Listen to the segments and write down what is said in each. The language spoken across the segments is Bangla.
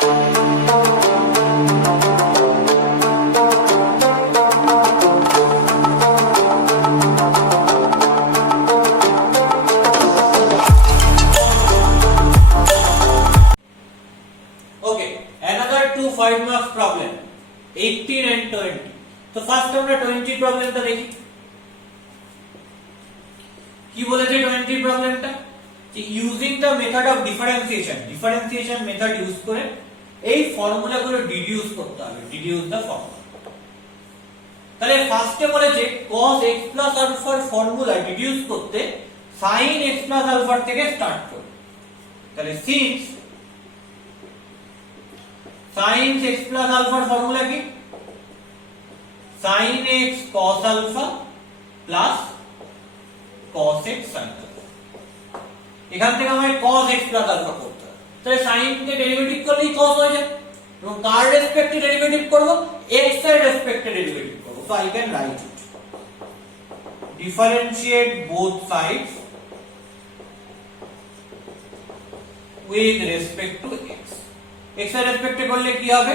5 marks problem 18 and 20 তো ফার্স্ট আমরা 20 প্রবলেমটা দেখি কি বলেছে 20 প্রবলেমটা যে using the method of differentiation method use করে এই ফর্মুলাগুলো ডিডিউস করতে হবে ডিডিউস দা ফর্মুলা তাহলে ফার্স্টে বলেছে cos x plus alpha এর ফর্মুলা ডিডিউস করতে sin x plus alpha থেকে স্টার্ট করব তাহলে since sin x plus alpha formula কি sin x cos alpha plus cos x sin alpha এখান থেকে আমায় cos x plus alpha করতে হবে তাহলে sin কে ডেরিভেটিভ করলেই cos হয়ে যায় এবং কার রেসপেক্টে ডেরিভেটিভ করব x এর রেসপেক্টে ডেরিভেটিভ করব so I can write it differentiate both sides with respect to x x এর রেসপেক্টে করলে কি হবে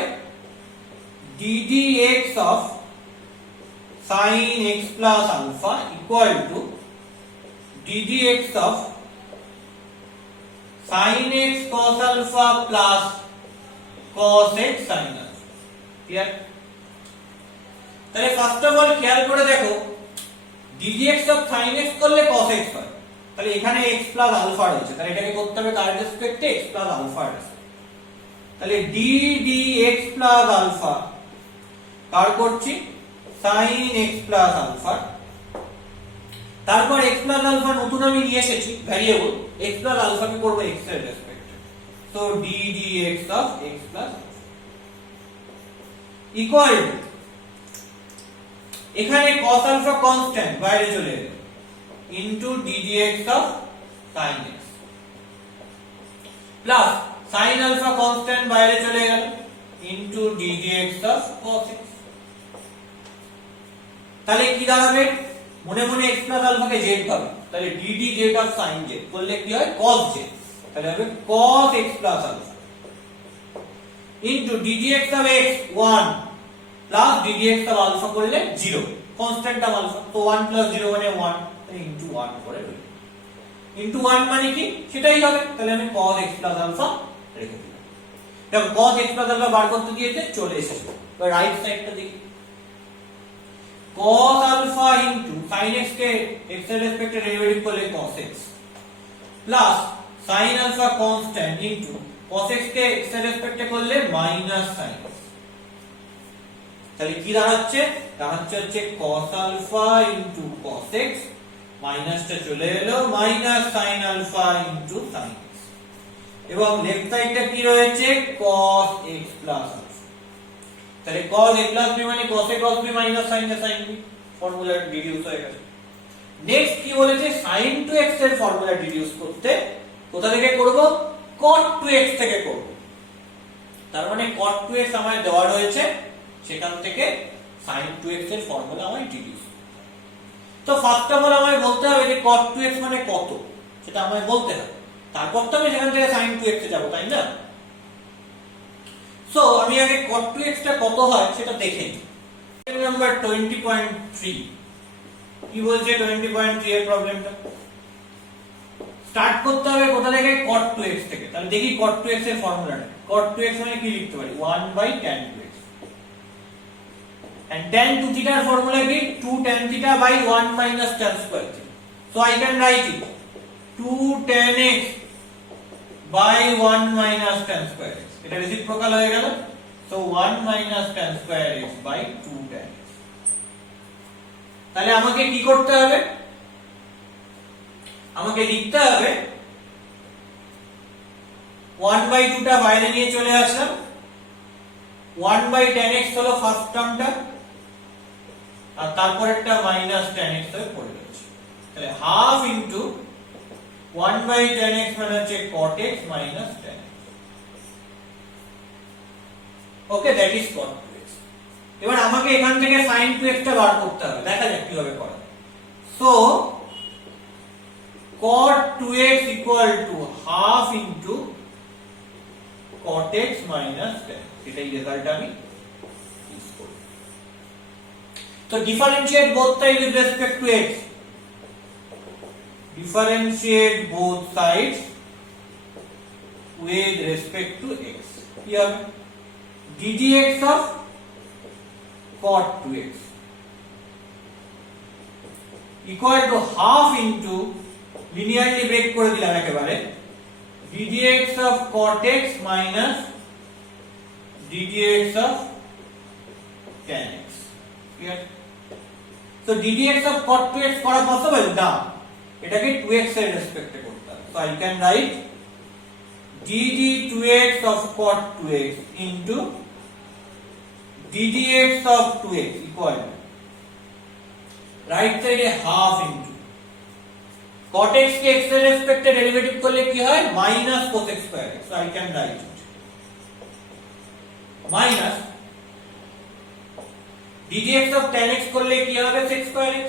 ddx of sin x plus alpha equal to ddx of sin x cos alpha plus cos x sin alpha clear তাহলে ফার্স্ট অফ অল খেয়াল করে দেখো ddx of sin x করলে cos x হয় তাহলে এখানে x plus alpha রয়েছে তাহলে এটাকে করতে হবে কার রেসপেক্টে x plus alpha এর তাহলে d dx plus alpha কার করছি sin x plus alpha তারপর x plus alpha নতুন আমি নিয়ে এসেছি ভ্যারিয়েবল x plus alpha কে করব x এর রেসপেক্টে so d dx of x plus alpha equal to এখানে cos alpha কনস্ট্যান্ট বাইরে চলে এলো into d dx of sin x plus sin alpha constant বাইরে চলে গেল into d dx of cos x তাহলে কি দাঁড়াবে মনে মনে x plus alpha কে z পাবে তাহলে d dz of sin z করলে কি হয় cos z তাহলে হবে cos x plus alpha into d dx of x 1 plus d dx of alpha করলে 0 constant of alpha তো 1 plus 0 মানে 1 তাই into 1 করে দেব into 1 মানে কি সেটাই হবে তাহলে আমি cos x plus alpha রেখে দিলাম দেখো cos x plus alpha বার করতে দিয়েছে চলে এসেছে এবার রাইট সাইডটা দেখি cos alpha into sin x কে x এর রেসপেক্টে ডেরিভেটিভ করলে cos x plus sin alpha constant into cos x কে x এর রেসপেক্টে করলে minus sin x তাহলে কি দাঁড়াচ্ছে হচ্ছে cos alpha into cos x মাইনাসটা চলে এলো minus sin alpha into sin x এবং লেফট সাইডটা কি রয়েছে cos x plus alpha তাহলে cos a plus b মানে cos a cos b minus sin a sin b formula deduce হয়ে গেছে নেক্সট কি বলেছে sin to x এর ফর্মুলা ডিডিউস করতে কোথা থেকে করব cot to x থেকে করব তার মানে cot to x আমায় দেওয়া রয়েছে সেখান থেকে sin to x এর ফর্মুলা আমায় ডিডিউস তো ফার্স্ট অফ অল আমায় বলতে হবে যে cot to x মানে কত সেটা আমায় বলতে হবে তারপর তো আমি সেখান থেকে sin to x এ যাব তাই না সো আমি আগে cot to x টা কত হয় সেটা দেখে নিই নাম্বার 20.3 কি বলছে 20.3 এর প্রবলেমটা স্টার্ট করতে হবে কোথা থেকে cot to x থেকে তাহলে দেখি cot to x এর ফর্মুলাটা cot to x মানে কি লিখতে পারি 1/tan to x and tan to theta এর ফর্মুলা কি 2 tan theta by 1 minus tan square theta so I can write it 2 tan x by 1 minus tan square x এটা রেসিপ্রোকাল হয়ে গেল so 1 minus tan square x by 2 tan x তাহলে আমাকে কি করতে হবে আমাকে লিখতে হবে 1/2 টা বাইরে নিয়ে চলে আসলাম 1/tan x হলো ফার্স্ট টার্মটা আর তারপরেরটা minus tan x হয়ে পড়ে যাচ্ছে তাহলে হাফ ইনটু 1/tan x মানে হচ্ছে cot x minus tan x okay that is cot to x এবার আমাকে এখান থেকে sin to x টা বার করতে হবে দেখা যাক কিভাবে করা so cot to x equal to half into cot x minus tan, এটাই রেজাল্ট আমি ইউজ করব। তো differentiate both side with respect to x, differentiate both sides with respect to x, কি হবে ddx of cot 2x equal to half into linearly break করে দিলাম একেবারে ddx of cot x minus ddx of tan x, clear? So ddx of cot 2x করা পসিবল না, এটাকে 2x এর রেসপেক্টে করতে হবে। So I can write dd 2x of cot 2x into ddx of 2x equal right side A half into cot x K x এর রেসপেক্টে ডেরিভেটিভ করলে কি হয় minus cos x square x, so I can write it minus ddx of tan x করলে কি হবে sec square x,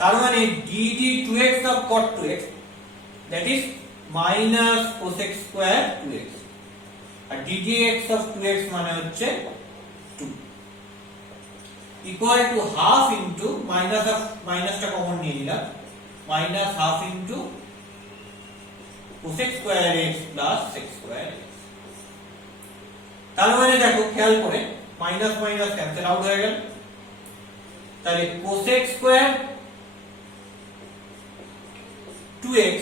তার মানে dd 2x of cot 2x that is minus cos x square 2x R ddx of 2x মানে হচ্ছে 2 equal to half into minus of minus টা কমন নিয়ে নিলাম minus half into cos x square x plus sec square x, তার মানে দেখো খেয়াল করে মাইনাস মাইনাস ক্যান্সেল আউট হয়ে গেল, তাহলে cos x square 2x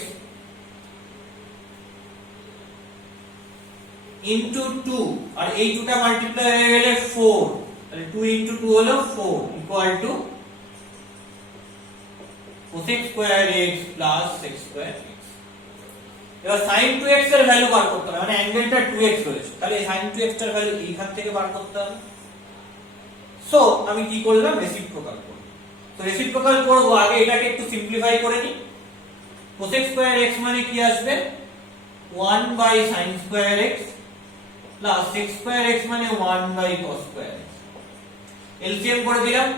into 2 আর এই দুটো মাল্টিপ্লাই হয়ে গেলে 4, তাহলে 2 into 2 হলো 4 equal to cos x square x plus sec square x। এবার sin 2x এর ভ্যালু বার করতে হবে, মানে অ্যাঙ্গেলটা 2x রয়েছে, তাহলে sin 2x এর ভ্যালু এইখান থেকে বার করতে হবে। সো আমি কি করলাম রেসিপ্রোকাল করব। তো রেসিপ্রোকাল করব আগে এটাকে একটু সিম্পলিফাই করে নিই। cos x square x মানে কি আসবে 1 by sin square x plus sec square x মানে 1 by cos square x, LCM করে দিলাম,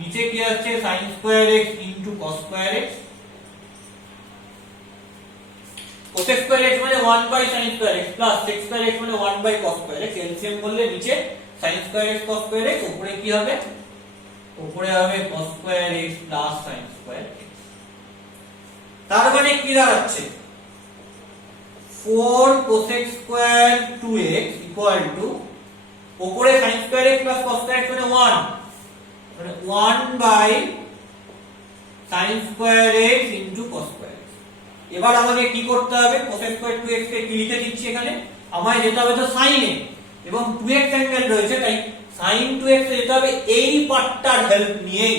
নিচে কি আসছে sin square x into cos square x, cos square x মানে 1 by sin square x plus sec square x মানে 1 by cos square x, LCM করলে নিচে sin square x cos square x, উপরে কি হবে উপরে হবে cos square x plus sin square x, তার মানে কি দাঁড়াচ্ছে 4 cos x square 2x equal to উপরে sin square x plus cos square x মানে 1 মানে 1 by sin square x into cos square x। এবার আমাকে কি করতে হবে cos square 2x কে কি লিখে দিচ্ছি এখানে, আমায় যেতে হবে তো sin এ এবং 2x অ্যাঙ্গেল রয়েছে, তাই sin 2x এ যেতে হবে এই পার্টটার হেল্প নিয়েই,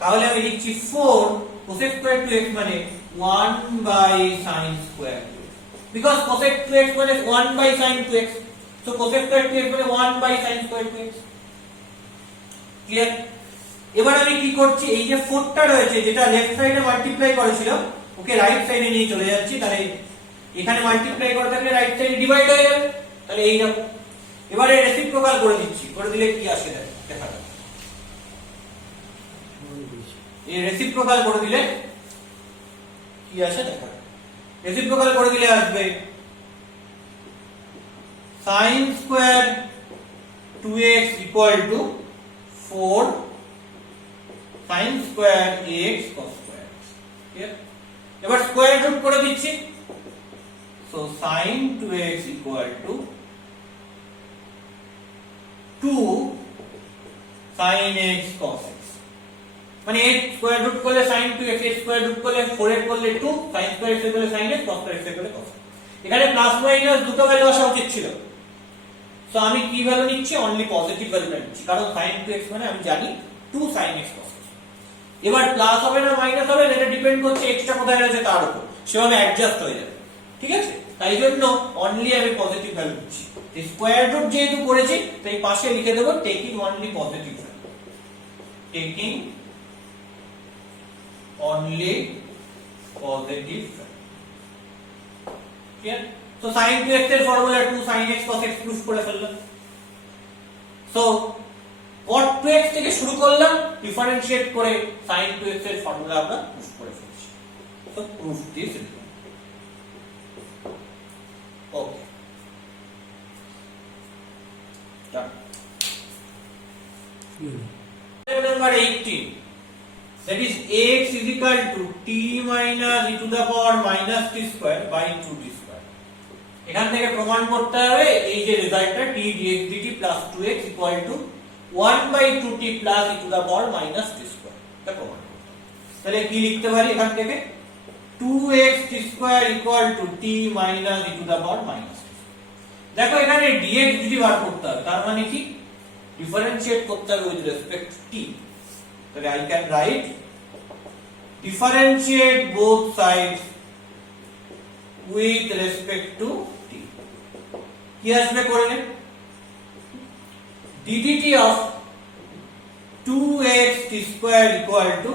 তাহলে আমি লিখছি 4 cos square 2x মানে 1 by sin square 2x, because cos 2x মানে 1 by sin 2x, so cos square 2x মানে 1 by sin square 2x, clear? এবার আমি কি করছি এই যে 4 টা রয়েছে যেটা লেফট সাইডে মাল্টিপ্লাই করেছিলাম ওকে রাইট সাইডে নিয়ে চলে যাচ্ছি, তাহলে এখানে মাল্টিপ্লাই করে থাকলে রাইট সাইডে ডিভাইড হয়ে যাবে, তাহলে এই রকম। এবারে রেসিপ্রোকাল করে দিচ্ছি, করে দিলে কি আসে দেখা যাবে, এই রেসিপ্রোকাল করে দিলে কি আসে দেখা যাবে, রেসিপ্রোকাল করে দিলে আসবে sin square 2x equal to 4 sin square x cos square x, clear? এবার স্কয়ার রুট করে দিচ্ছি, so sin 2x equal to 2 sin x cos x, মানে এর স্কয়ার রুট করলে sin 2x, এর স্কয়ার রুট করলে 4 এর করলে 2, sin স্কয়ার x এর করলে sin x, cos square x এর করলে cos। এখানে প্লাস মাইনাস দুটো ভ্যালু আসা উচিত ছিল, সো আমি কি ভ্যালু নিচ্ছি অনলি পজিটিভ ভ্যালুটা নিচ্ছি, কারণ sin 2x মানে আমি জানি 2 sin x cos x। এবার প্লাস হবে না মাইনাস হবে এটা ডিপেন্ড করছে x টা কোথায় রয়েছে তার উপর, সেভাবে অ্যাডজাস্ট হয়ে যাবে, ঠিক আছে? তাই জন্য অনলি আমি পজিটিভ ভ্যালু নিচ্ছি, এই স্কয়ার রুট যেহেতু করেছি তাই পাশে লিখে দেব টেকিং অনলি পজিটিভ ভ্যালু, টেকিং only positive value, clear? So sin 2x এর formula 2 sin x cos x proof করে ফেললাম, so cot 2x থেকে শুরু করলাম, ডিফারেনশিয়েট করে sin 2x এর ফর্মুলা আমরা প্রুফ করে ফেলছি, so proof this Done. Number 18. That is x is equal to t minus e to the power minus t square by 2t square. এখান থেকে প্রমাণ করতে হবে এই যে রেজাল্টটা t dx dt plus 2x equal to 1 by 2t plus e to the power minus t square. এটা প্রমাণ করতে হবে। তাহলে কি লিখতে পারি এখান থেকে 2x t square equal to t minus e to the power minus t square. দেখো এখানে dx dt বার করতে হবে, তার মানে কি ডিফারেন্সিয়েট করতে হবে with respect to t. তাহলে I can write differentiate both sides with respect to t. কি আসবে করলে ddt of 2x t square equal to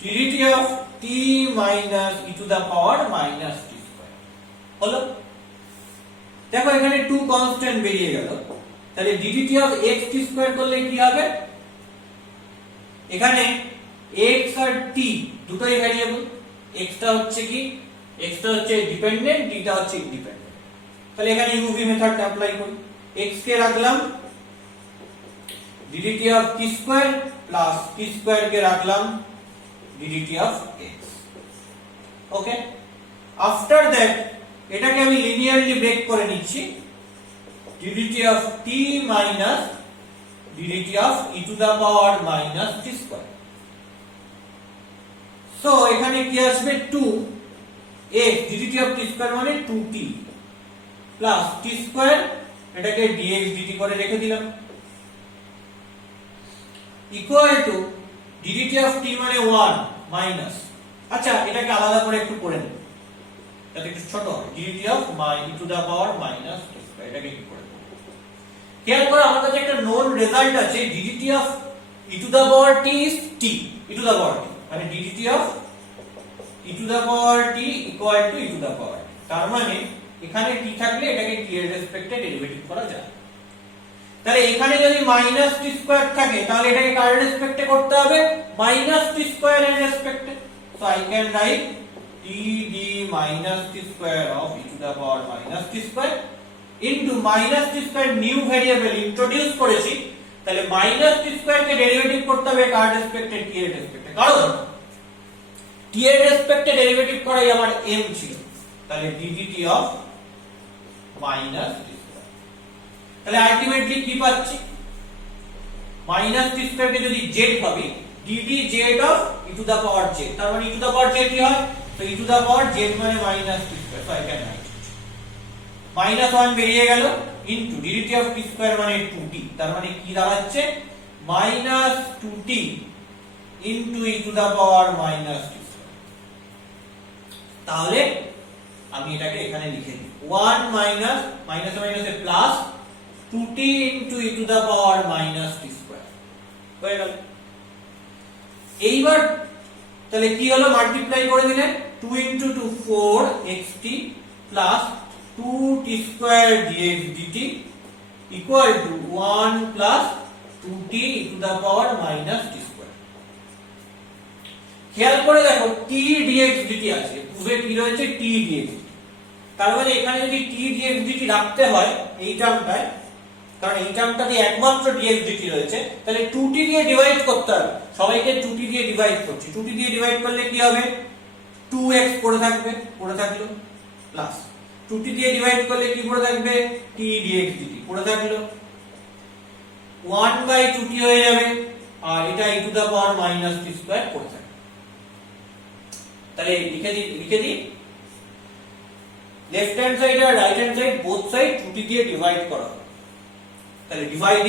ddt of t minus e to the power minus t square হলো। দেখো এখানে 2 কনস্ট্যান্ট বেরিয়ে গেল, তাহলে ddt of x t square করলে কি হবে, এখানে x আর t দুটোই ভ্যারিয়েবল, x টা হচ্ছে কি, x টা হচ্ছে ডিপেন্ডেন্ট, t টা হচ্ছে ইন্ডিপেন্ডেন্ট। তাহলে এখানে uv মেথডটা অ্যাপ্লাই করি, x কে রাখলাম ddt of t square plus t square কে রাখলাম ddt of x। Okay, after that এটাকে আমি লিনিয়ারলি ব্রেক করে নিচ্ছি, ddt of t minus ddt of e to the power minus t square। So এখানে কি আসবে 2 x ddt of t square মানে 2t plus t square, এটাকে dx dt করে রেখে দিলাম, equal to ddt of t মানে 1 minus, আচ্ছা এটাকে আলাদা করে একটু করে নেব যাতে একটু ছোট হয়, ddt of e to the power minus t square, এটাকে কি করে খেয়াল করো আমার কাছে একটা নোন রেজাল্ট আছে, ddt of e to the power t is t, e to the power t মানে ddt of e to the power t equal to e to the power t, তার মানে এখানে t থাকলে এটাকে t এর রেসপেক্টে ডেরিভেটিভ করা যায়। তাহলে এখানে যদি মাইনাস t স্কয়ার থাকে তাহলে এটাকে কার রেসপেক্টে করতে হবে, মাইনাস t স্কয়ার এর রেসপেক্টে। So I can write t d minus t square of e to the power minus t square into minus t square new variable introduce করেছি, তাহলে মাইনাস t স্কয়ার কে ডেরিভেটিভ করতে হবে কার রেসপেক্টে, t এর রেসপেক্টে, কারণ t এর রেসপেক্টে ডেরিভেটিভ করাই আমার m ছিল। তাহলে ddt of minus t square, তাহলে আলটিমেটলি কি পাচ্ছি, মাইনাস t স্কয়ার কে যদি z ভাবি dd z of e to the power z, তার মানে e to the power z কি হয়, তো e to the power z মানে minus t square, so I can write minus 1 বেরিয়ে গেল into ddt of t square মানে 2t, তার মানে কি দাঁড়াচ্ছে minus 2t into e to the power minus t square। তাহলে আমি এটাকে এখানে লিখে দিই 1 minus minus A plus 2t into e to the power minus t square হয়ে গেল। এইবার তাহলে কি হলো, মাল্টিপ্লাই করে দিলে 2 into 2 4xt plus 2t square dx dt equal to 1 plus 2t e to the power minus t square। খেয়াল করে দেখো t dx dt আছে, পূর্বে কি রয়েছে t dx dt, তার মানে এখানে যদি t dx dt রাখতে হয় এই টার্মটায়, কারণ এই টার্মটাতে একমাত্র dx dt রয়েছে, তাহলে 2t দিয়ে ডিভাইড করতে হবে, সবাইকে 2t দিয়ে ডিভাইড করছি, 2t দিয়ে ডিভাইড করলে কি হবে 2x পড়ে থাকবে, পড়ে থাকলো, প্লাস 2t দিয়ে ডিভাইড করলে কি পড়ে থাকবে t dx dt পড়ে থাকলো, 1 বাই 2t হয়ে যাবে, আর এটা e to the power minus t square পড়ে থাকবে। তাহলে লিখে দিই লেফট হ্যান্ড সাইড আর right hand side both side 2t দিয়ে ডিভাইড করা হবে, তাহলে ডিভাইড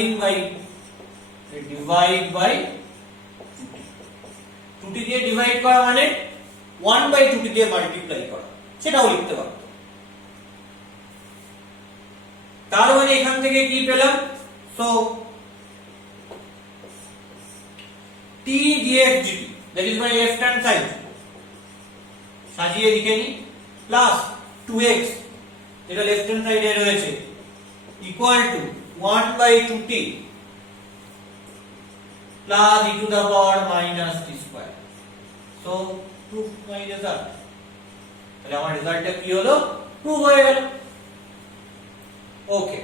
বাই 2t দিয়ে ডিভাইড করা মানে 1 বাই 2t দিয়ে মাল্টিপ্লাই করা, সেটাও লিখতে পারো। তার মানে এখান থেকে কি পেলাম, so t dx dt that is my left hand side, সাজিয়ে লিখে নি, প্লাস 2x যেটা লেফট হ্যান্ড সাইডে রয়েছে equal to 1 by 2t plus e to the power minus t square, so proof my result। তাহলে আমার রেজাল্টটা কি হলো, প্রুভ হয়ে গেল। ওকে।